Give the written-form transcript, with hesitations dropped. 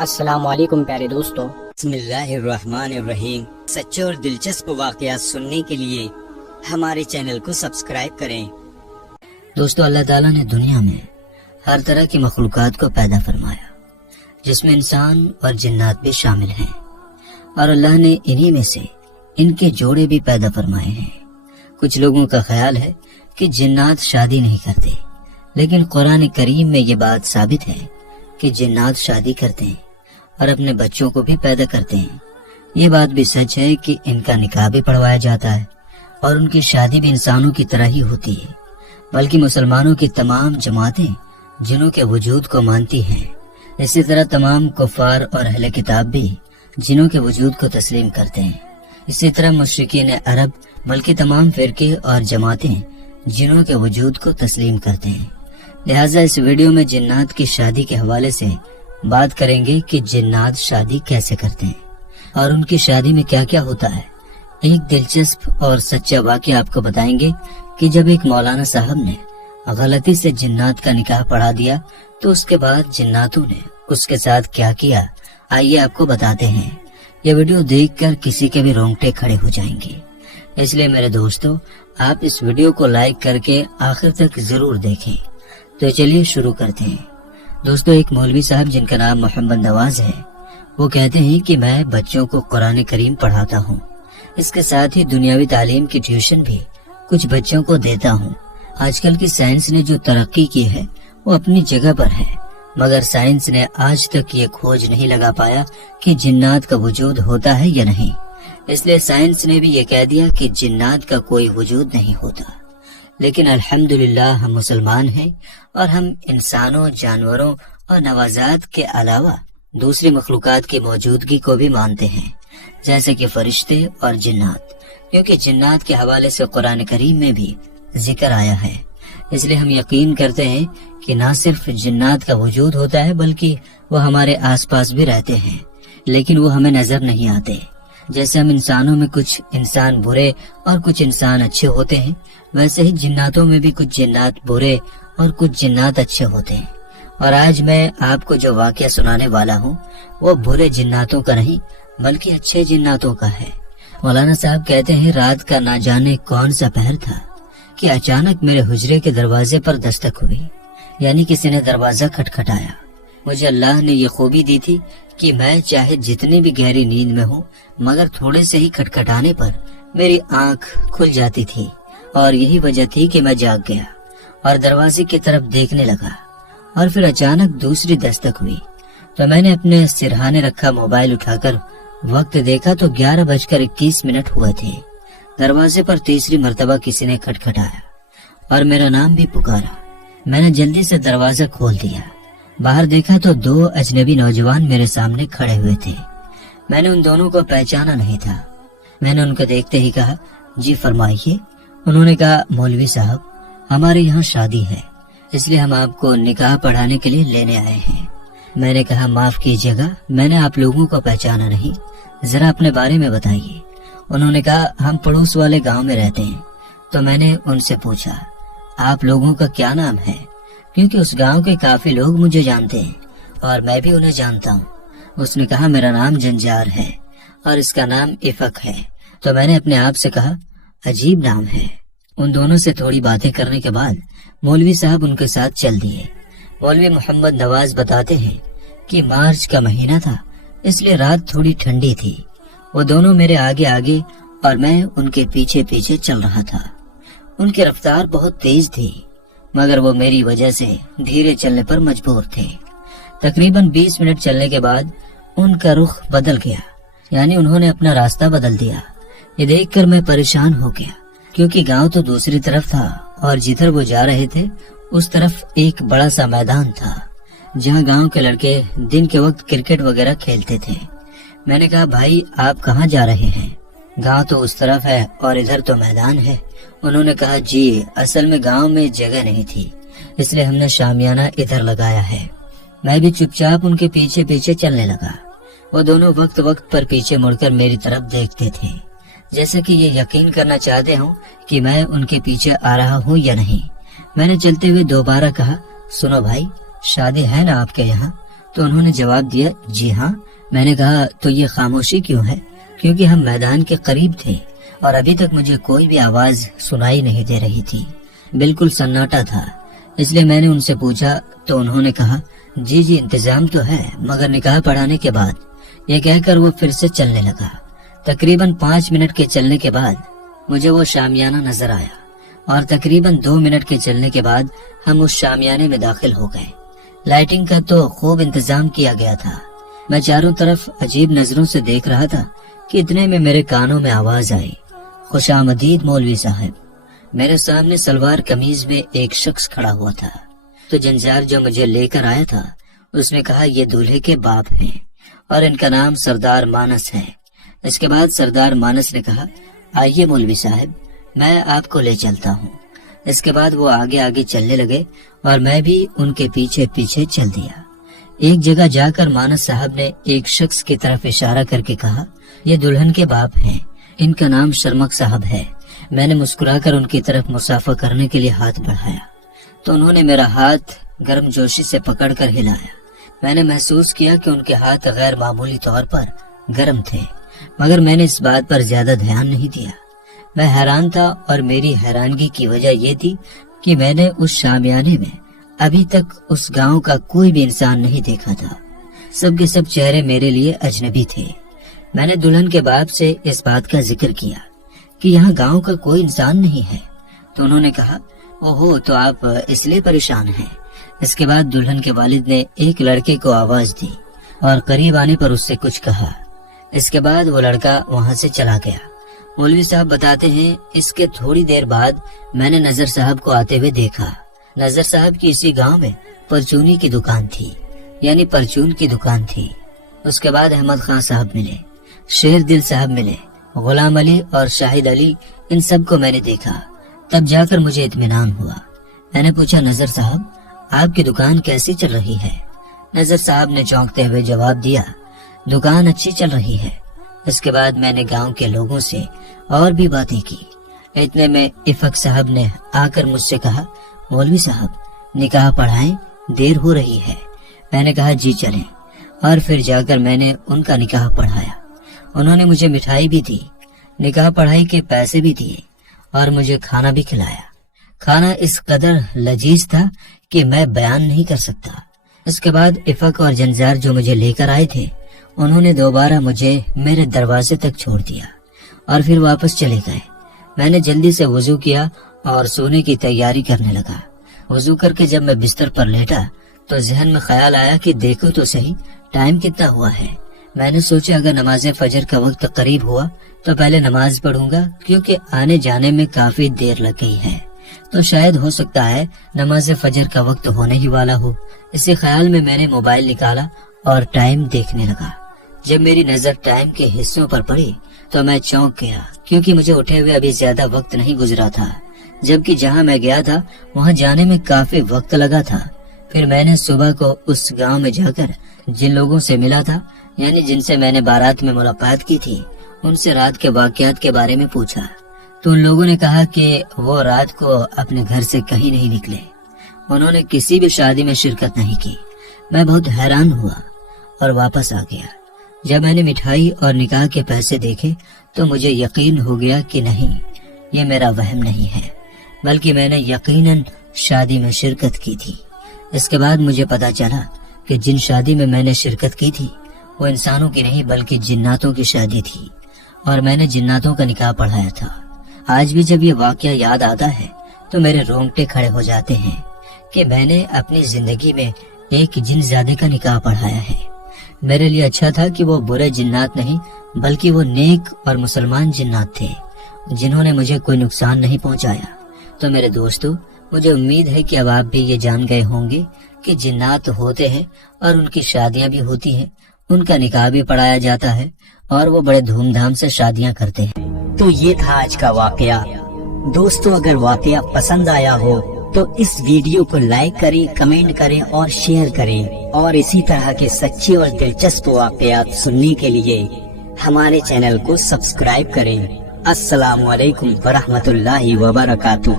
السلام علیکم پیارے دوستو۔ بسم اللہ الرحمن الرحیم۔ سچے اور دلچسپ واقعات سننے کے لیے ہمارے چینل کو سبسکرائب کریں۔ دوستو، اللہ تعالیٰ نے دنیا میں ہر طرح کی مخلوقات کو پیدا فرمایا، جس میں انسان اور جنات بھی شامل ہیں، اور اللہ نے انہی میں سے ان کے جوڑے بھی پیدا فرمائے ہیں۔ کچھ لوگوں کا خیال ہے کہ جنات شادی نہیں کرتے، لیکن قرآن کریم میں یہ بات ثابت ہے کہ جنات شادی کرتے ہیں اور اپنے بچوں کو بھی پیدا کرتے ہیں۔ یہ بات بھی سچ ہے کہ ان کا نکاح بھی پڑھوایا جاتا ہے اور ان کی شادی بھی انسانوں کی طرح ہی ہوتی ہے، بلکہ مسلمانوں کی تمام جماعتیں جنوں کے وجود کو مانتی ہیں، اسی طرح تمام کفار اور اہل کتاب بھی جنوں کے وجود کو تسلیم کرتے ہیں۔ اسی طرح مشرکین عرب بلکہ تمام فرقے اور جماعتیں جنوں کے وجود کو تسلیم کرتے ہیں۔ لہٰذا اس ویڈیو میں جنات کی شادی کے حوالے سے بات کریں گے کہ جنات شادی کیسے کرتے ہیں اور ان کی شادی میں کیا کیا ہوتا ہے۔ ایک دلچسپ اور سچا واقعہ آپ کو بتائیں گے کہ جب ایک مولانا صاحب نے غلطی سے جنات کا نکاح پڑھا دیا تو اس کے بعد جناتوں نے اس کے ساتھ کیا کیا، آئیے آپ کو بتاتے ہیں۔ یہ ویڈیو دیکھ کر کسی کے بھی رونگٹے کھڑے ہو جائیں گے، اس لیے میرے دوستو آپ اس ویڈیو کو لائک کر کے آخر تک ضرور دیکھیں۔ تو چلیے شروع کرتے ہیں۔ دوستو، ایک مولوی صاحب جن کا نام محمد نواز ہے، وہ کہتے ہیں کہ میں بچوں کو قرآن کریم پڑھاتا ہوں، اس کے ساتھ ہی دنیاوی تعلیم کی ٹیوشن بھی کچھ بچوں کو دیتا ہوں۔ آج کل کی سائنس نے جو ترقی کی ہے وہ اپنی جگہ پر ہے، مگر سائنس نے آج تک یہ کھوج نہیں لگا پایا کہ جنات کا وجود ہوتا ہے یا نہیں، اس لیے سائنس نے بھی یہ کہہ دیا کہ جنات کا کوئی وجود نہیں ہوتا۔ لیکن الحمدللہ ہم مسلمان ہیں اور ہم انسانوں، جانوروں اور نوازات کے علاوہ دوسری مخلوقات کی موجودگی کو بھی مانتے ہیں، جیسے کہ فرشتے اور جنات، کیونکہ جنات کے حوالے سے قرآن کریم میں بھی ذکر آیا ہے۔ اس لیے ہم یقین کرتے ہیں کہ نہ صرف جنات کا وجود ہوتا ہے بلکہ وہ ہمارے آس پاس بھی رہتے ہیں، لیکن وہ ہمیں نظر نہیں آتے۔ جیسے ہم انسانوں میں کچھ انسان برے اور کچھ انسان اچھے ہوتے ہیں، ویسے ہی جناتوں میں بھی کچھ جنات برے اور کچھ جنات اچھے ہوتے ہیں۔ اور آج میں آپ کو جو واقعہ سنانے والا ہوں وہ برے جناتوں کا نہیں بلکہ اچھے جناتوں کا ہے۔ مولانا صاحب کہتے ہیں رات کا نہ جانے کون سا پہر تھا کہ اچانک میرے حجرے کے دروازے پر دستک ہوئی، یعنی کسی نے دروازہ کھٹکھٹایا۔ مجھے اللہ نے یہ خوبی دی تھی کہ میں چاہے جتنی بھی گہری نیند میں ہوں مگر تھوڑے سے ہی کھٹکھٹانے پر میری آنکھ کھل جاتی تھی، اور یہی وجہ تھی کہ میں جاگ گیا اور دروازے کی طرف دیکھنے لگا، اور پھر اچانک دوسری دستک ہوئی تو میں نے اپنے سرہانے رکھا موبائل اٹھا کر وقت دیکھا تو 11:21 ہوئے تھے۔ دروازے پر تیسری مرتبہ کسی نے کھٹکھٹایا اور میرا نام بھی پکارا۔ میں نے جلدی سے دروازہ کھول دیا، باہر دیکھا تو 2 اجنبی نوجوان میرے سامنے کھڑے ہوئے تھے۔ میں نے ان دونوں کو پہچانا نہیں تھا۔ میں نے ان کو دیکھتے ہی کہا، جی فرمائیے۔ انہوں نے کہا، مولوی صاحب ہمارے یہاں شادی ہے، اس لیے ہم آپ کو نکاح پڑھانے کے لیے لینے آئے ہیں۔ میں نے کہا، معاف کیجیے گا، میں نے آپ لوگوں کو پہچانا نہیں، ذرا اپنے بارے میں بتائیے۔ انہوں نے کہا، ہم پڑوس والے گاؤں میں رہتے ہیں۔ تو میں نے ان سے پوچھا، آپ لوگوں کا کیا نام ہے؟ کیونکہ اس گاؤں کے کافی لوگ مجھے جانتے ہیں اور میں بھی انہیں جانتا ہوں۔ اس نے کہا، میرا نام جنجار ہے اور اس کا نام افق ہے۔ تو میں نے اپنے آپ سے کہا، عجیب نام ہے۔ ان دونوں سے تھوڑی باتیں کرنے کے بعد مولوی صاحب ان کے ساتھ چل دیے۔ مولوی محمد نواز بتاتے ہیں کہ مارچ کا مہینہ تھا، اس لیے رات تھوڑی ٹھنڈی تھی۔ وہ دونوں میرے آگے آگے اور میں ان کے پیچھے پیچھے چل رہا تھا۔ ان کی رفتار بہت تیز تھی مگر وہ میری وجہ سے دھیرے چلنے پر مجبور تھے۔ تقریباً 20 منٹ چلنے کے بعد ان کا رخ بدل گیا، یعنی انہوں نے اپنا راستہ بدل دیا۔ یہ دیکھ کر میں پریشان ہو گیا، کیونکہ گاؤں تو دوسری طرف تھا اور جدھر وہ جا رہے تھے اس طرف ایک بڑا سا میدان تھا جہاں گاؤں کے لڑکے دن کے وقت کرکٹ وغیرہ کھیلتے تھے۔ میں نے کہا، بھائی آپ کہاں جا رہے ہیں؟ گاؤں تو اس طرف ہے اور ادھر تو میدان ہے۔ انہوں نے کہا، جی اصل میں گاؤں میں جگہ نہیں تھی، اس لیے ہم نے شامیانہ ادھر لگایا ہے۔ میں بھی چپ چاپ ان کے پیچھے پیچھے چلنے لگا۔ وہ دونوں وقت وقت پر پیچھے مڑ کر میری طرف دیکھتے تھے، جیسے کہ یہ یقین کرنا چاہتے ہوں کہ میں ان کے پیچھے آ رہا ہوں یا نہیں۔ میں نے چلتے ہوئے دوبارہ کہا، سنو بھائی، شادی ہے نا آپ کے یہاں؟ تو انہوں نے جواب دیا جی ہاں۔ میں نے کہا تو یہ خاموشی کیوں ہے؟ کیونکہ ہم میدان کے قریب تھے اور ابھی تک مجھے کوئی بھی آواز سنائی نہیں دے رہی تھی، بالکل سناٹا تھا۔ اس لیے میں نے ان سے پوچھا تو انہوں نے کہا جی انتظام تو ہے، مگر نکاح پڑھانے کے بعد۔ یہ کہہ کر وہ پھر سے چلنے لگا۔ تقریباً 5 منٹ کے چلنے کے بعد مجھے وہ شامیانہ نظر آیا اور تقریباً 2 منٹ کے چلنے کے بعد ہم اس شامیانے میں داخل ہو گئے۔ لائٹنگ کا تو خوب انتظام کیا گیا تھا۔ میں چاروں طرف عجیب نظروں سے دیکھ رہا تھا کہ اتنے میں میرے کانوں میں آواز آئی، خوش آمدید مولوی صاحب۔ میرے سامنے سلوار قمیض میں ایک شخص کھڑا ہوا تھا۔ تو جنجار جو مجھے لے کر آیا تھا اس نے کہا یہ دولہے کے باپ ہیں اور ان کا نام سردار مانس ہے۔ اس کے بعد سردار مانس نے کہا آئیے مولوی صاحب، میں آپ کو لے چلتا ہوں۔ اس کے بعد وہ آگے آگے چلنے لگے اور میں بھی ان کے پیچھے پیچھے چل دیا۔ ایک جگہ جا کر مانس صاحب نے ایک شخص کی طرف اشارہ کر کے کہا یہ دلہن کے باپ ہیں، ان کا نام شرمک صاحب ہے۔ میں نے مسکرا کر ان کی طرف مسافہ کرنے کے لیے ہاتھ بڑھایا تو انہوں نے میرا ہاتھ گرم جوشی سے پکڑ کر ہلایا۔ میں نے محسوس کیا کہ ان کے ہاتھ غیر معمولی طور پر گرم تھے، مگر میں نے اس بات پر زیادہ دھیان نہیں دیا۔ میں حیران تھا اور میری حیرانگی کی وجہ یہ تھی کہ میں نے اس شامیانے میں ابھی تک اس گاؤں کا کوئی بھی انسان نہیں دیکھا تھا۔ سب کے سب چہرے میرے لیے اجنبی تھے۔ میں نے دلہن کے باپ سے اس بات کا ذکر کیا کہ یہاں گاؤں کا کوئی انسان نہیں ہے تو انہوں نے کہا اوہو تو آپ اس لیے پریشان ہیں۔ اس کے بعد دلہن کے والد نے ایک لڑکے کو آواز دی اور قریب آنے پر اس سے کچھ کہا۔ اس کے بعد وہ لڑکا وہاں سے چلا گیا۔ مولوی صاحب بتاتے ہیں اس کے تھوڑی دیر بعد میں نے نظر صاحب کو آتے ہوئے دیکھا۔ نظر صاحب کی اسی گاؤں میں پرچونی کی دکان تھی، یعنی پرچون کی دکان تھی۔ اس کے بعد احمد خان صاحب ملے، شیر دل صاحب ملے، غلام علی اور شاہد علی، ان سب کو میں نے دیکھا۔ تب جا کر مجھے اطمینان ہوا۔ میں نے پوچھا نظر صاحب آپ کی دکان کیسی چل رہی ہے؟ نظر صاحب نے چونکتے ہوئے جواب دیا دکان اچھی چل رہی ہے۔ اس کے بعد میں نے گاؤں کے لوگوں سے اور بھی باتیں کی۔ اتنے میں افق صاحب نے آ کر مجھ سے کہا مولوی صاحب نکاح پڑھائیں، دیر ہو رہی ہے۔ میں نے کہا جی چلیں، اور پھر جا کر میں نے ان کا نکاح پڑھایا۔ انہوں نے مجھے مٹھائی بھی دی، نکاح پڑھائی کے پیسے بھی دیے اور مجھے کھانا بھی کھلایا۔ کھانا اس قدر لذیذ تھا کہ میں بیان نہیں کر سکتا۔ اس کے بعد افق اور جنزار جو مجھے لے کر آئے تھے انہوں نے دوبارہ مجھے میرے دروازے تک چھوڑ دیا اور پھر واپس چلے گئے۔ میں نے جلدی سے وضو کیا اور سونے کی تیاری کرنے لگا۔ وضو کر کے جب میں بستر پر لیٹا تو ذہن میں خیال آیا کہ دیکھو تو صحیح ٹائم کتنا ہوا ہے۔ میں نے سوچا اگر نماز فجر کا وقت قریب ہوا تو پہلے نماز پڑھوں گا، کیونکہ آنے جانے میں کافی دیر لگ گئی ہے تو شاید ہو سکتا ہے نماز فجر کا وقت ہونے ہی والا ہو۔ اسی خیال میں میں نے موبائل نکالا اور ٹائم دیکھنے لگا۔ جب میری نظر ٹائم کے حصوں پر پڑی تو میں چونک گیا، کیونکہ مجھے اٹھے ہوئے ابھی زیادہ وقت نہیں گزرا تھا، جبکہ جہاں میں گیا تھا وہاں جانے میں کافی وقت لگا تھا۔ پھر میں نے صبح کو اس گاؤں میں جا کر جن لوگوں سے ملا تھا، یعنی جن سے میں نے بارات میں ملاقات کی تھی، ان سے رات کے واقعات کے بارے میں پوچھا تو ان لوگوں نے کہا کہ وہ رات کو اپنے گھر سے کہیں نہیں نکلے، انہوں نے کسی بھی شادی میں شرکت نہیں کی۔ میں بہت حیران ہوا اور واپس آ گیا۔ جب میں نے مٹھائی اور نکاح کے پیسے دیکھے تو مجھے یقین ہو گیا کہ نہیں، یہ میرا وہم نہیں ہے، بلکہ میں نے یقیناً شادی میں شرکت کی تھی۔ اس کے بعد مجھے پتا چلا کہ جن شادی میں میں نے شرکت کی تھی وہ انسانوں کی نہیں بلکہ جناتوں کی شادی تھی، اور میں نے جناتوں کا نکاح پڑھایا تھا۔ آج بھی جب یہ واقعہ یاد آتا ہے تو میرے رونگٹے کھڑے ہو جاتے ہیں کہ میں نے اپنی زندگی میں ایک جن زادے کا نکاح پڑھایا ہے۔ میرے لیے اچھا تھا کہ وہ برے جنات نہیں بلکہ وہ نیک اور مسلمان جنات تھے جنہوں نے مجھے کوئی نقصان نہیں پہنچایا۔ تو میرے دوستو، مجھے امید ہے کہ اب آپ بھی یہ جان گئے ہوں گے کہ جنات ہوتے ہیں اور ان کی شادیاں بھی ہوتی ہیں، ان کا نکاح بھی پڑھایا جاتا ہے اور وہ بڑے دھوم دھام سے شادیاں کرتے ہیں۔ تو یہ تھا آج کا واقعہ۔ دوستو اگر واقعہ پسند آیا ہو تو اس ویڈیو کو لائک کریں، کمنٹ کریں اور شیئر کریں، اور اسی طرح کے سچے اور دلچسپ واقعات سننے کے لیے ہمارے چینل کو سبسکرائب کریں۔ السلام علیکم ورحمۃ اللہ وبرکاتہ۔